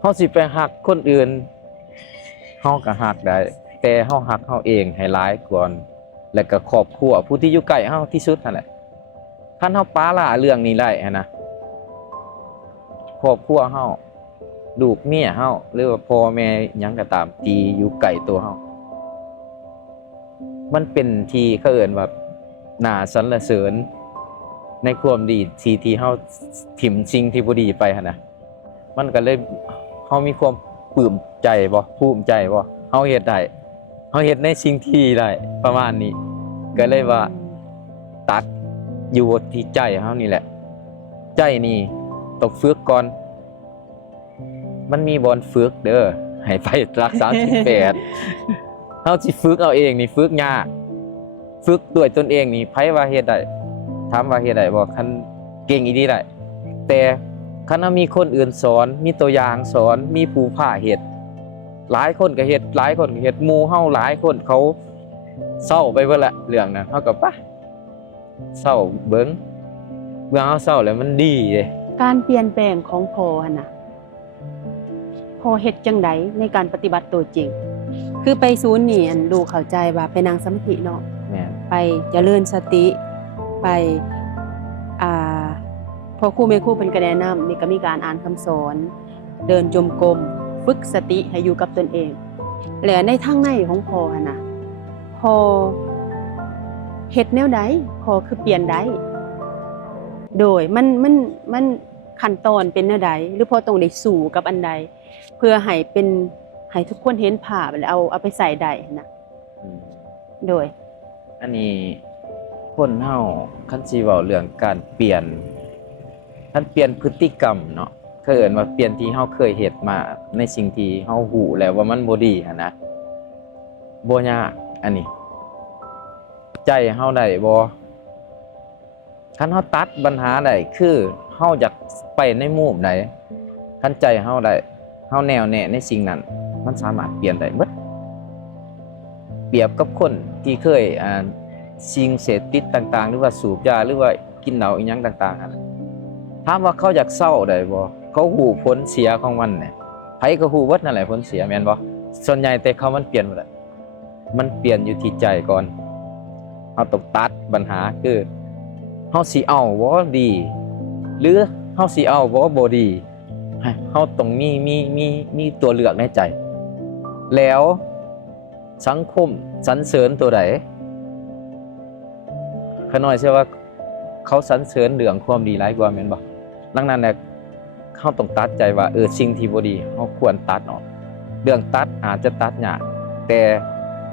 เฮาสิไปฮักคนอื่นเฮาก็ฮักได้แต่เฮาฮักเฮาเองให้หลายก่อนแล้วก็ครอบครัวผู้ที่อยู่ใกล้เฮาที่สุดนั่นแหละคันเฮาปาละเรื่องนี้ได้หั้นนะครอบครัวเฮาลูกเมียเฮาหรือว่าพ่อแม่หยังก็ตามที่อยู่ใกล้ตัวเฮามันเป็นที่เขาเอิ้นว่าน่าสรรเสริญในความดีที่เฮาถิ่มสิ่งที่บ่ดีไปหั่นน่ะมันก็เลยเฮามีความปลื้มใจบ่ภูมิใจบ่เฮาเฮ็ดได้เฮาเฮ็ดในสิ่งที่ได้ประมาณนี้ก็เลยว่าตัดอยู่ที่ใจเฮานี่แหละใจนี่ต้องฝึกก่อนมันมีบ่อนฝึกเด้อให้ไปรักษา18เฮาสิฝึกเอาเองนี่ฝึกยากฝึกด้วยตนเองนี่ไผว่าเฮ็ดได้ถามว่าเฮ็ดได้บ่คันเก่งอีหลีได้แต่คันมีคนอื่นสอนมีตัวอย่างสอนมีผู้พาเฮ็ดหลายคนก็เฮ็ดหลายคนก็เฮ็ดหมู่เฮาหลายคนเขาเซาไปเบิดละเรื่องนั้นเฮาก็ไปเซาเบิ่งเมื่อเฮาเซาแล้วมันดีเด้การเปลี่ยนแปลงของพ่อหั่นน่ะพ่อเฮ็ดจังไดในการปฏิบัติตัวจริงคือไปศูนย์นี่อันลูกเข้าใจว่าไปนั่งสมาธิเนาะแม่นไปเจริญสติไปอ่าพอครูแม่ครูเพิ่นก็แนะนำนี่ก็มีการอ่านคำสอนเดินจงกรมฝึกสติให้อยู่กับตนเองและในทางในของพ่อหั่นน่ะพ่อเฮ็ดแนวใดพ่อคือเปลี่ยนได้โดยมันขั้นตอนเป็นแนวใดหรือพ่อต้องได้สู้กับอันใดเพื่อให้เป็นให้ทุกคนเห็นภาพแล้วเอาไปใส่ได้นะอืมโดยอันนี้คนเฮาคันสิเว้าเรื่องการเปลี่ยนคันเปลี่ยนพฤติกรรมเนาะเขาเอิ้นว่าเปลี่ยนที่เฮาเคยเฮ็ดมาในสิ่งที่เฮารู้แล้วว่ามันบ่ดีหันนะบ่ยากอันนี้ใจเฮาได้บ่คันเฮาตัดปัญหาได้คือเฮาอยากไปในมุมใดคันใจเฮาได้เฮาแน่วแน่ในสิ่งนั้นมันสามารถเปลี่ยนได้หมดเปรียบกับคนที่เคยสิ่งเสพติดต่างๆหรือว่าสูบยาหรือว่ากินเหล้าอีหยังต่างๆหั่นถามว่าเขาอยากเศร้าได้บ่เขาฮู้ผลเสียของมันเนี่ยไผก็ฮู้เบิดนั่นแหละผลเสียแม่นบ่ส่วนใหญ่แต่เขามันเปลี่ยนบ่ได้มันเปลี่ยนอยู่ที่ใจก่อนเฮาต้องตัดปัญหาคือเฮาสิเอาบ่ดีหรือเฮาสิเอาบ่ดีเฮาต้องมีตัวเลือกในใจแล้วสังคมสรรเสริญตัวใดขน้อยเชื่อว่าเขาสรรเสริญเรื่องความดีหลายกว่าแม่นบ่ดังนั้นแหละเฮาต้องตัดใจว่าสิ่งที่บ่ดีเฮาควรตัดออกเรื่องตัดอาจจะตัดยากแต่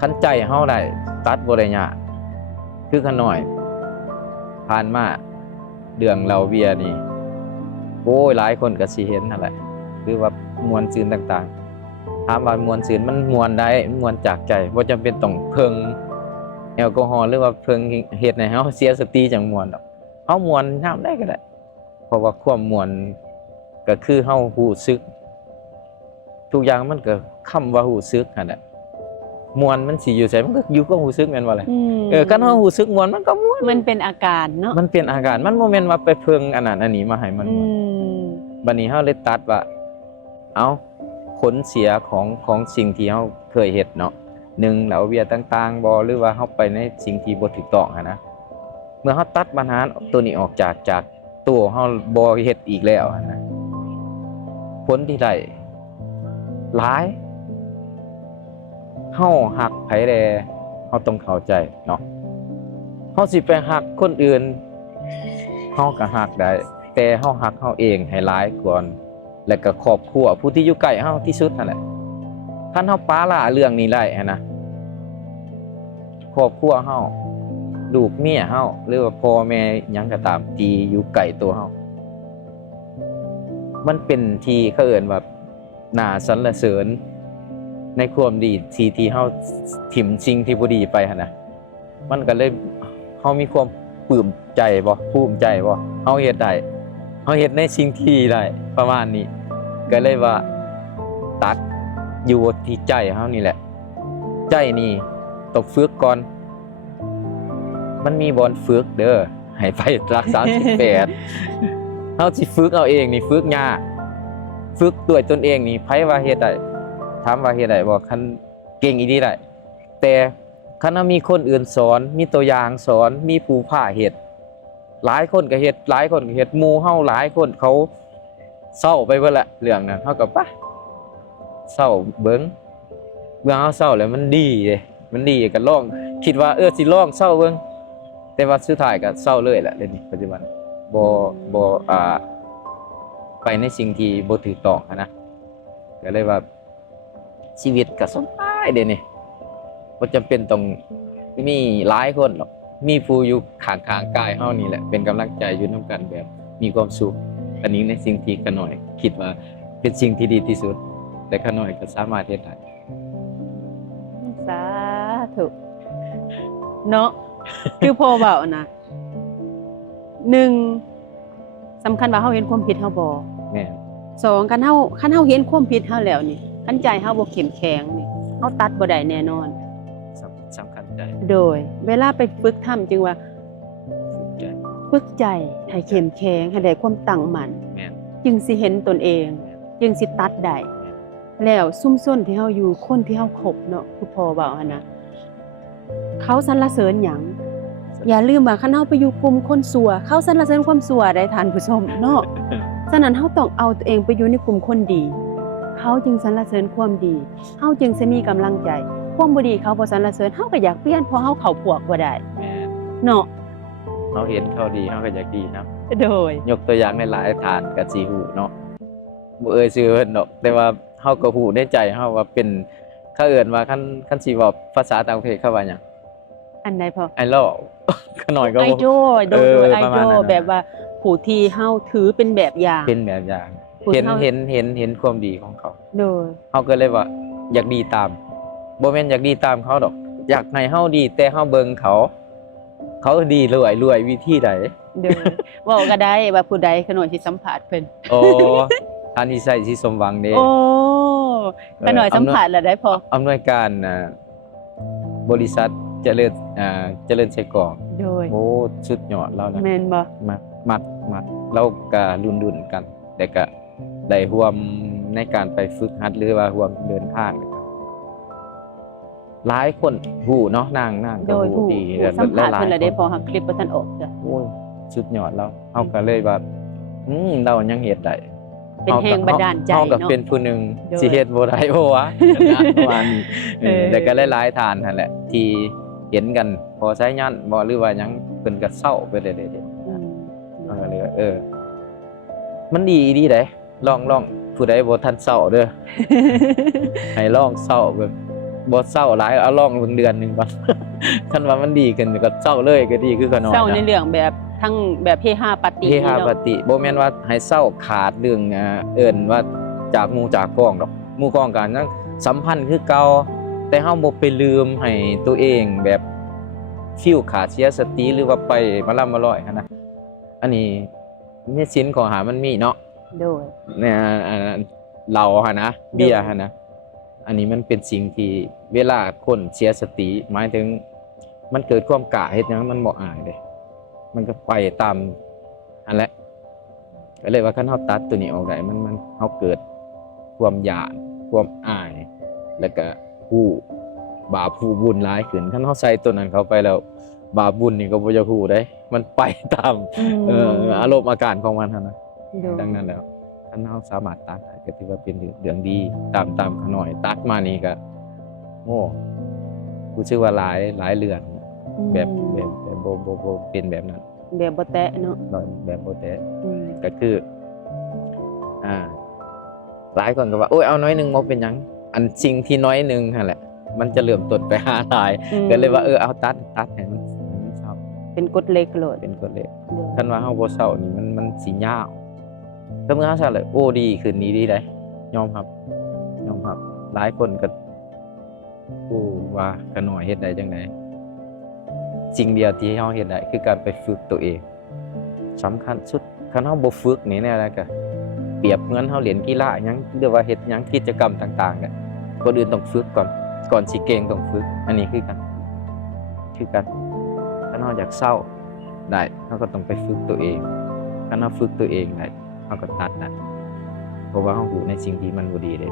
คันใจเฮาได้ตัดบ่ได้ยากคือขน้อยผ่านมาเรื่องเหล้าเบียร์นี่โอ้ยหลายคนก็สิเห็นนั่นแหละคือว่ามวลซื่นต่างๆถามว่ามวลซื่นมันมวลได้มวลจากใจบ่จำเป็นต้องเพิ่งแอลกอฮอล์หรือว่าเพิ่งเฮ็ดให้เฮาเสียสติจังม่วนดอกเฮาม่วนยามใดก็ได้เพราะว่าความม่วนก็คือเฮารู้สึกทุกอย่างมันก็คำว่ารู้สึกนั่นแหละม่วนมันสิอยู่ไสมันก็อยู่กับรู้สึกแม่นบ่ล่ะคันเฮารู้สึกม่วนมันก็ม่วนมันเป็นอาการเนาะมันเป็นอาการมันบ่แม่นว่าไปเพิ่งอันนั้นอันนี้มาให้มันม่วนบัดนี้เฮาเลยตัดว่าเอ้าผลเสียของสิ่งที่เฮาเคยเฮ็ดเนาะ1เหล้าเบียร์ต่างๆบ่หรือว่าเฮาไปในสิ่งที่บ่ถูกต้องหันนะเมื่อเฮาตัดปัญหาตัวนี้ออกจากตัวเฮาบ่เฮ็ดอีกแล้วหันนะผลที่ได้หลายเฮาฮักไผแลเฮาต้องเข้าใจเนาะเฮาสิไปฮักคนอื่นเฮาก็ฮักได้แต่เฮาฮักเฮาเองให้หลายก่อนแล้วก็ครอบครัวผู้ที่อยู่ใกล้เฮาที่สุดนั่นแหละคันเฮาปาละเรื่องนี้ได้หันนะครอบครัวเฮาลูกเมียเฮาหรือว่าพ่อแม่หยังก็ตามที่อยู่ใกล้ตัวเฮามันเป็นที่เขาเอิ้นว่าน่าสรรเสริญในความดีที่เฮาถิ่มสิ่งที่บ่ดีไปหั่นน่ะมันก็เลยเฮามีความปลื้มใจบ่ภูมิใจบ่เฮาเฮ็ดได้เฮาเฮ็ดในสิ่งที่ได้ประมาณนี้ก็เลยว่าตัดอยู่ที่ใจเฮานี่แหละใจนี่ต้องฝึกก่อนมันมีบ่อนฝึกเด้อให้ไปรักษา18เฮาสิฝึกเอาเองนี่ฝึกยาก ฝึกด้วยตนเองนี่ไผว่าเฮ็ดได้ถามว่าเฮ็ดได้บ่คันเก่งอีหลีได้แต่คันว่ามีคนอื่นสอนมีตัวอย่างสอนมีผู้พาเฮ็ดหลายคนก็เฮ็ดหลายคนก็เฮ็ดหมู่เฮาหลายคนเขาเศร้าไปเบิดละเรื่องนั้นเฮาก็ไปเศร้าเบิ่งเฮาเศร้าแล้วมันดีเด้มันดีก็ลองคิดว่าสิลองเศร้าเบิ่งแต่ว่าสุดท้ายก็เศร้าเลยแหละเดี๋ยวนี้ปัจจุบันบ่ไปในสิ่งที่บ่ถูกต้องอะนะก็เลยว่าชีวิตก็สบายเดี๋ยวนี้บ่จำเป็นต้องมีหลายคนหรอกมีผู้อยู่ข้างๆกายเฮานี่แหละเป็นกำลังใจอยู่นํกันแบบมีความสุขอันนี้ในสิ่งที่ขาน้อยคิดว่าเป็นสิ่งที่ดีที่สุดแต่ขาน้อยก็สามารถเฮ็ดได้ สาธุเนาะ คือพอเว้านะ1สำคัญว่าเฮาเห็นความผิดเฮาบ่ แม่น 2คันเฮาเห็นความผิดเฮาแล้วนี่คันใจเฮาบ่เข้มแข็งนี่เฮาตัดบ่ได้แน่นอน สำคัญใจ โดยเวลาไปฝึกทำจึงว่า ใจ ฝึกใจให้เข้มแข็งให้ได้ความตั้งมั่น แม่น จึงสิเห็นตนเอง จึงสิตัดได้แล้วซุ่มซ่นที่เฮาอยู่คนที่เฮาคบเนาะคือพ่อเว้าหั่นนะเขาสรรเสริญหยังอย่าลืมว่าคันเฮาไปอยู่กลุ่มคนชั่วเขาสรรเสริญความชั่วได้ท่านผู้ชมเนาะ ฉะนั้นเฮาต้องเอาตัวเองไปอยู่ในกลุ่มคนดี เขาจึงสรรเสริญความดีเฮาจึงสิมีกำลังใจความบ่ดีเขาบ่สรรเสริญเฮาก็อยากเปลี่ยนเพราะเฮาเข้าพวกบ่ได้ แม่น เนาะ เฮาเห็นเขาดีเฮาก็อยากดีนะ โดย ยกตัวอย่างในหลายฐานก็สิฮู้เนาะบ่เอ่ยชื่อเพิ่นดอกแต่ว่าเฮาก็ฮู้ในใจเฮาว่าเป็นเขาเอิ้นว่าคันสิเว้าภาษาต่างประเทศเขาว่าหยัง อันใดพอ ไอดอล ขาน้อยก็ ไอ บ่ ดอลโดย เออ ไอ ประ ด มาณ อ นั้ ล น แบบว่าผู้ที่เฮาถือเป็นแบบอย่าง เป็นแบบอย่าง ผู้ เห็น เฒ่า เห็นเห็นเห็นความดีของเขา โดย เฮาก็เลยว่าอยากดีตามบ่แม่นอยากดีตามเขาดอก อยากให้เฮาดีแต่เฮาเบิ่งเขา เขาดีรวยวิธีใด โดยเว้าก็ได้ว่าผู้ใดขน่อยสิสัมภาษณ์เพิ่น โอ้อันนี้ใส่สิสมหวังเด้ โอ้ขน่อยสัมภาษณ์แล้วได้พอ อำนวยการบริษัทเจริญไส้กรอก โดย โอ้สุดยอดแล้วนะ แม่นบ่ มัดเราก็รุ่นๆกัน แต่ก็ได้ร่วมในการไปฝึกหัดหรือว่าร่วมเดินทางนะครับหลายคนฮู้เนาะนางก็ โดย ฮู้ ผู้ ดี สัมภาษณ์ หลาย เพิ่นแล้ว ๆ ได้ คน พอหักคลิปบ่ทันออกจ้ะ โอ้ยสุดยอดแล้วเฮาก็เลยว่าเรายังเฮ็ดได้ เป็นแรงบันดาลใจ เฮาก็ เนาะ เป็นผู้หนึง โดย สิเฮ็ดบ่ได้บ่วะประมาณนี้ เออ แต่ก็หลายๆทานนั่นแหละ ที่เห็นกันพอใช้ยันบ่หรือว่าหยังเพิ่นก็เศร้าไปเรื่อยๆ อืม เฮาก็เลยว่ามันดีอีหลีเด้ลองผู้ใดบ่ทันเศร้าเด้อ ให้ลองเศร้าแบบบ่เศร้าหลายเอาลองเพิ่งเดือนหนึงก่อน คันว่ามันดีขึ้นก็เศร้าเลยก็ดีคือเขาน้อย เศร้าใน นะ เรื่องแบบทั้งแบบเฮฮาปาร์ตี้ เฮฮา นี่ ป เนาะ ฏิบ่แม่นว่าให้เศร้าขาดเรื่องเอิ้นว่าจากหมู่จากกองดอกหมู่กองกันยังสัมพันธ์คือเก่าแต่เฮาบ่ไปลืมให้ตัวเองแบบฟิลขาดเสียสติหรือว่าไปมาล่ำมาลอยหั้นนะอันนี้ในศีลของหามันมีเนาะ โดย เนี่ยเหล้าหั่นนะเบียร์หั่นนะอันนี้มันเป็นสิ่งที่เวลาคนเสียสติหมายถึงมันเกิดความกล้าเฮ็ดหยังมันบ่อายเด้มันก็ไปตามอันแหละก็เลยว่าคันเฮาตัดตัวนี้ออกได้มันเฮาเกิดความหยาดความอาย แล้วก็ผู้บาปผู้บุญหลายขึ้นคันเฮาใส่ตัวนั้นเข้าไปแล้ว บาปบุญนี่ก็บ่จะฮู้ได้ มันไปตามอารมณ์อาการของมันหั่นนะ โดย ดังนั้นแล้วถ้าเราสามารถตัดได้ก็ถือว่าเป็นเรื่องดีตามขาน้อยตัดมานี่ก็โอ้กูชื่อว่าหลายเรื่องแบบบ่เป็นแบบนั้น แบบบ่แตะเนาะ แบบบ่แต่ อืม ก็คือหลายคนก็ว่าโอ้ยเอาน้อยหนึงบ่เป็นหยังอันสิ่งที่น้อยหนึงนั่นแหละ มันจะเริ่มต้นไปหาหลายก็เลยว่าเอาตัดให้มันเศร้า เป็นกฎเหล็กโลด เป็นกฎเหล็ก โดย คันว่าเฮาบ่เศร้านี่มันสิยาวถ้าเมื่อเฮาเศร้าเลยโอ้ดีขึ้นนี้ดีได้ยอมรับหลายคนก็ว่ากันหน่อยเฮ็ดได้จังไดสิ่งเดียวที่เฮาเฮ็ดได้คือการไปฝึกตัวเองสำคัญสุดคันเฮาบ่ฝึกนี่แน่แล้วก็เปรียบเหมือนเฮาเล่นกีฬาหยังหรือว่าเฮ็ดหยังกิจกรรมต่างๆเนี่ยคนอื่นต้องฝึกก่อนสิเก่งต้องฝึกอันนี้คือกันถ้าเฮาอยากเศร้าได้เราก็ต้องไปฝึกตัวเองถ้าเราฝึกตัวเองได้เราก็ตัดได้ เพราะว่าเฮาฮู้ในสิ่งที่มันบ่ดีเด้